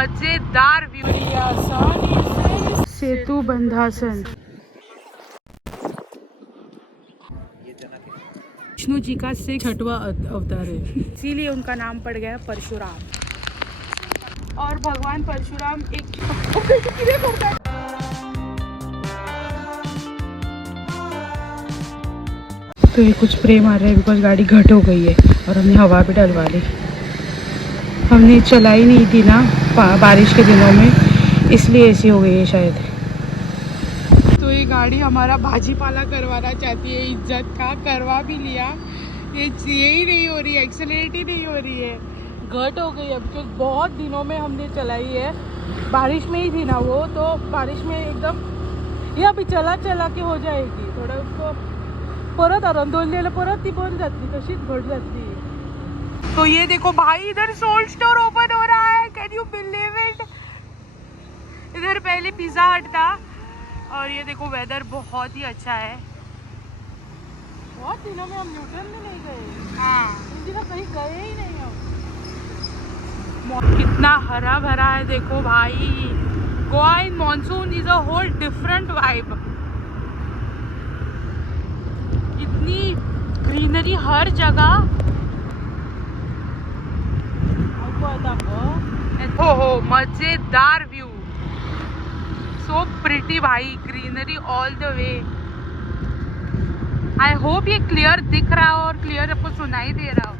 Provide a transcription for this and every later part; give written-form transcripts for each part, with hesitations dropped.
मजेदार व्यू। सेतु बंधासन। विष्णु जी का 6वां अवतार है, इसीलिए उनका नाम पड़ गया परशुराम। और भगवान परशुराम एक तो ये कुछ प्रे मार रहे हैं बिकॉज गाड़ी घट हो गई है और हमने हवा भी डलवा ली। हमने चलाई नहीं थी ना बारिश के दिनों में, इसलिए ऐसी हो गई है शायद। तो ये गाड़ी हमारा भाजी पाला करवाना चाहती है, इज्जत का करवा भी लिया। ये ही नहीं हो रही है, एक्सेलरेट ही नहीं हो रही है, घट हो गई है बिकॉज बहुत दिनों में हमने चलाई है। बारिश में ही थी ना वो, तो बारिश में एकदम ये अभी चला के हो जाएगी। थोड़ा उसको परत आराम दोन दिला परत ती बंद जाती, तशीच घट जाती। तो ये देखो भाई, इधर सोल स्टोर ओपन हो रहा है, कैन यू बिलीव इट। इधर पहले पिज्जा हट था और ये देखो वेदर बहुत ही अच्छा है। बहुत दिनों में हम न्यूटन में नहीं गए। हाँ, इन दिनों कहीं गए ही नहीं हम। कितना हरा भरा है देखो भाई। Goa in monsoon is a whole different vibe. इतनी ग्रीनरी हर जगह। हो मजेदार व्यू, सो प्रिटी भाई, greenery all the way. I hope ये क्लियर दिख रहा हो और क्लियर आपको सुनाई दे रहा हो।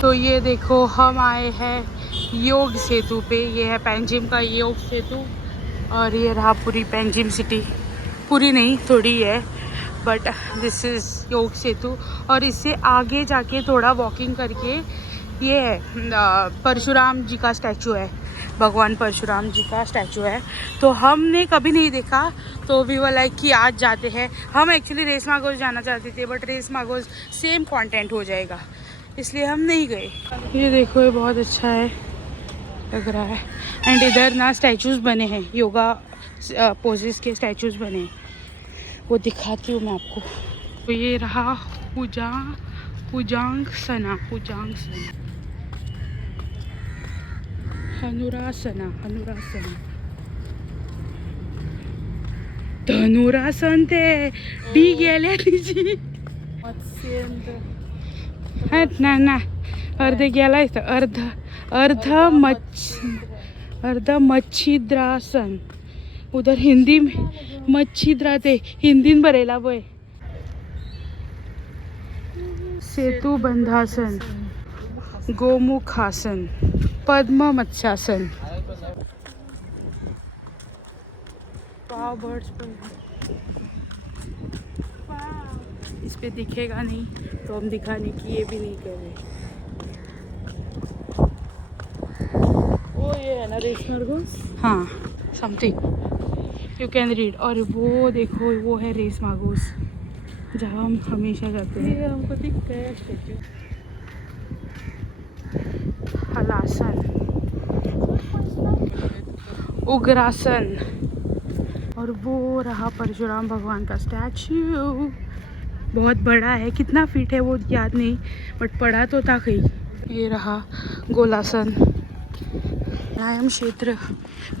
तो ये देखो हम आए हैं योग सेतु पे। ये है पैंजिम का योग सेतु और ये रहा पूरी पैंजिम सिटी। पूरी नहीं, थोड़ी है, बट दिस इज़ योग सेतु। और इससे आगे जाके थोड़ा वॉकिंग करके ये है परशुराम जी का स्टैचू है, भगवान परशुराम जी का स्टैचू है। तो हमने कभी नहीं देखा, तो वी वर लाइक कि आज जाते हैं। हम एक्चुअली रेस मागोस जाना चाहते थे, but Reis Magos same content हो जाएगा, इसलिए हम नहीं गए। ये देखो, ये बहुत अच्छा है, लग रहा है। एंड इधर ना स्टैचूज़ बने हैं, योगा पोजेस के स्टैचूज़ बने हैं, वो दिखाती हूँ मैं आपको। तो ये रहा भुजंगासना, हनुरासना, धनुरासन ते डी गेल्या तिची ना अर्धे गेलाय, अर्ध मच्छिद्रासन। उधर हिंदी में मच्छिद्रा ते हिंदीन बरेला बोय। सेतु बंधासन, गोमुखासन, पद्म मत्स्यासन। बर्ड्स पर इस पे दिखेगा नहीं तो हम दिखाने की ये भी नहीं कर रहे। वो ये है ना रेस मागोस, हाँ समथिंग यू कैन रीड। और वो देखो, वो है रेस मागोस, जहाँ हम हमेशा जाते हैं। ये हमको दिख गया स्टैचू। हलासन, उग्रासन। और वो रहा परशुराम भगवान का स्टैचू, बहुत बड़ा है। कितना फीट है वो याद नहीं, बट पड़ा तो था कहीं। ये रहा गोलासन, प्राणायाम क्षेत्र,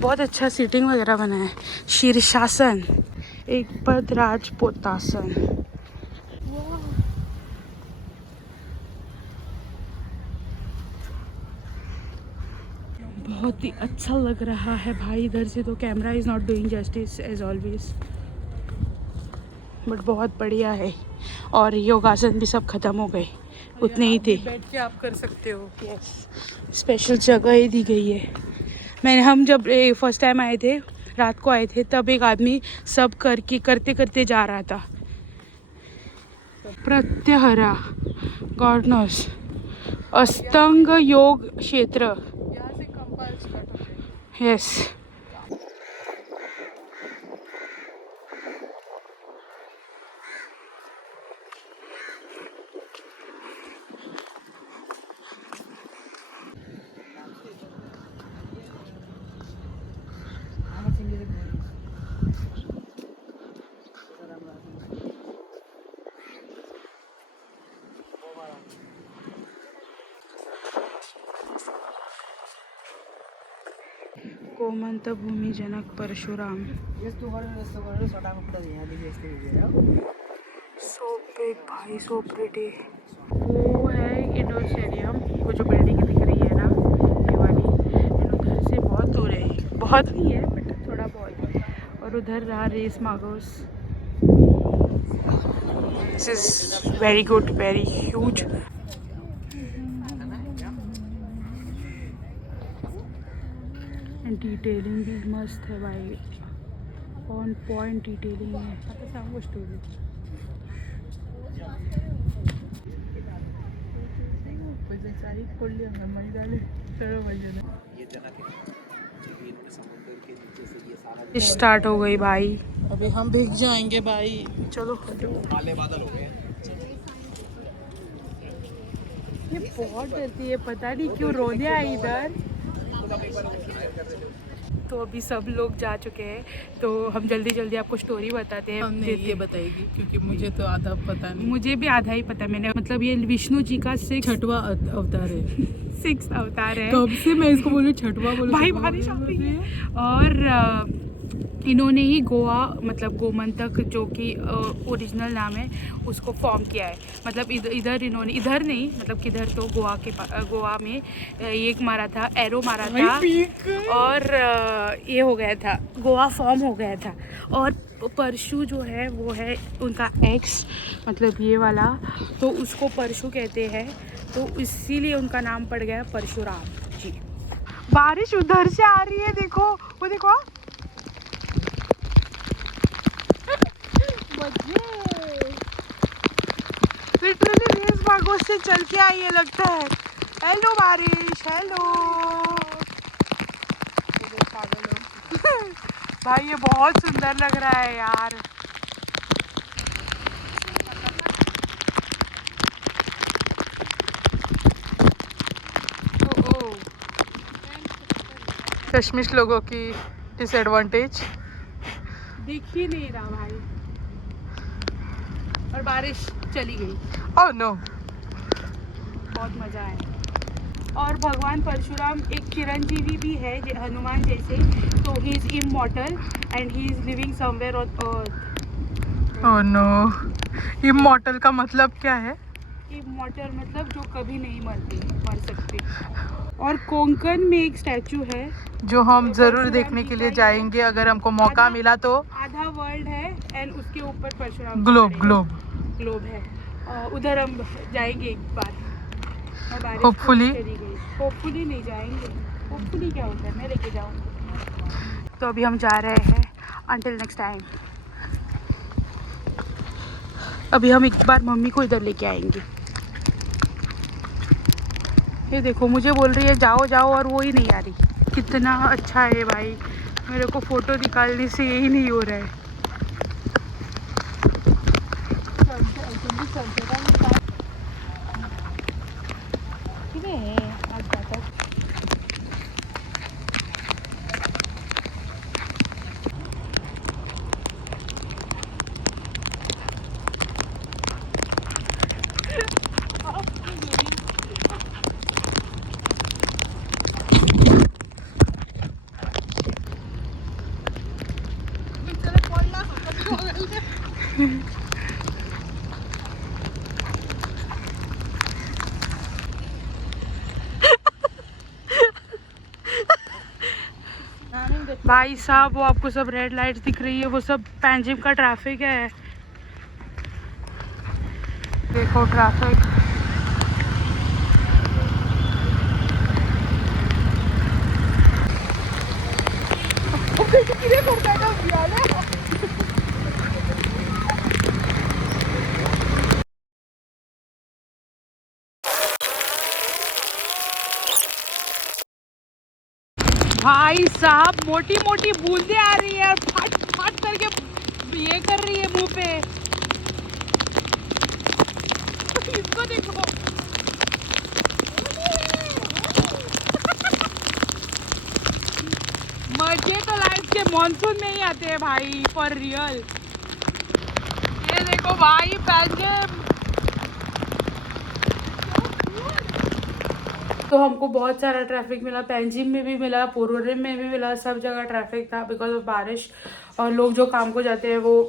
बहुत अच्छा सीटिंग वगैरह बना है। शीर्षासन, एक पद राजपोतासन। बहुत ही अच्छा लग रहा है भाई इधर से। तो camera is not doing justice as always, but बहुत बढ़िया है। और योगासन भी सब खत्म हो गए, उतने ही थे। बैठ के आप कर सकते हो। यस, स्पेशल जगह ही दी गई है। हम जब फर्स्ट टाइम आए थे रात को आए थे तब एक आदमी सब करके करते करते जा रहा था। प्रत्यहरा गॉड नोस अष्टांग योग क्षेत्र। यस गोमंत भूमि जनक परशुराम। सो बिग भाई, सो प्रिटी। वो है इंडोर स्टेडियम, वो जो बिल्डिंग दिख रही है ना ये वाली, उधर से बहुत दूर है, बहुत नहीं है बट थोड़ा बहुत। और उधर रहा Reis Magos. This is very good, very huge. Detailing भी मस्त है भाई, ऑन पॉइंट डिटेलिंग है। आता सांगू स्टोरी स्टार्ट हो गई भाई। अभी हम भीग जाएंगे भाई। चलो काले बादल हो गए। ये बहुत डरती है, पता नहीं क्यों रोने आई इधर। तो अभी सब लोग जा चुके हैं, तो हम जल्दी जल्दी आपको स्टोरी बताते हैं। हमने ये बताएगी क्योंकि मुझे तो आधा पता नहीं। मुझे भी आधा ही पता है। मैंने मतलब ये विष्णु जी का छठवां अवतार है। 6 अवतार है। कब से मैं इसको बोलूँ छठवां बोलूँ भाई बारिश आ रही है। और इन्होंने ही गोवा मतलब गोमंतक जो कि ओरिजिनल नाम है उसको फॉर्म किया है। मतलब इधर इन्होंने, इधर नहीं मतलब किधर, तो गोवा में एक मारा था, एरो मारा था और ये हो गया था, गोवा फॉर्म हो गया था। और परशु जो है वो है उनका एक्स, मतलब ये वाला, तो उसको परशु कहते हैं, तो इसीलिए उनका नाम पड़ गया परशुराम जी। बारिश उधर से आ रही है, देखो वो देखो। लिटरली रेस भागो से चल के आई है लगता है। हेलो बारिश, हेलो। भाई ये बहुत सुंदर लग रहा है यार। कश्मीर लोगों की डिसएडवांटेज दिख ही नहीं रहा भाई। और बारिश चली गई। Oh no. बहुत मजा आया। और भगवान परशुराम एक चिरंजीवी भी है हनुमान जैसे, तो he is immortal and he is living somewhere on earth. Oh no. Immortal का मतलब क्या है? इमॉर्टल मतलब जो कभी नहीं मर सकते। और कोंकण में एक स्टैचू है जो हम जरूर देखने के लिए जाएंगे अगर हमको मौका मिला तो। आधा वर्ल्ड है एंड उसके ऊपर परशुराम ग्लोब है। उधर हम जाएंगे एक बार। होपफुली नहीं जाएंगे। होपफुली क्या होता है, मैं लेके जाऊंगी। तो अभी हम जा रहे हैं अंटिल नेक्स्ट टाइम। अभी हम एक बार मम्मी को इधर लेके आएंगे। ये देखो मुझे बोल रही है जाओ जाओ और वो ही नहीं आ रही। कितना अच्छा है भाई, मेरे को फोटो निकालने से यही नहीं हो रहा है। भाई साहब वो आपको सब रेड लाइट्स दिख रही है, वो सब पैंजिम का ट्रैफिक है। देखो ट्रैफिक। भाई साहब मोटी मोटी बूंदे आ रही है और फट फट करके ये कर रही है मुंह पे। इसको देखो। मजे तो लाइफ के मॉनसून में ही आते हैं भाई, फॉर रियल। ये देखो भाई पहन के। तो हमको बहुत सारा ट्रैफिक मिला, पेंजिम में भी मिला, पोरोरिम में भी मिला, सब जगह ट्रैफिक था बिकॉज ऑफ बारिश। और लोग जो काम को जाते हैं वो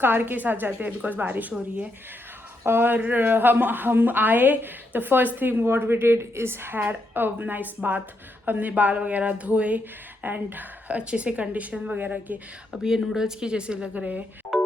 कार के साथ जाते हैं बिकॉज बारिश हो रही है। और हम आए, the first thing what we did is had a nice bath. हमने बाल वगैरह धोए एंड अच्छे से कंडीशन वगैरह किए। अब ये नूडल्स की जैसे लग रहे हैं।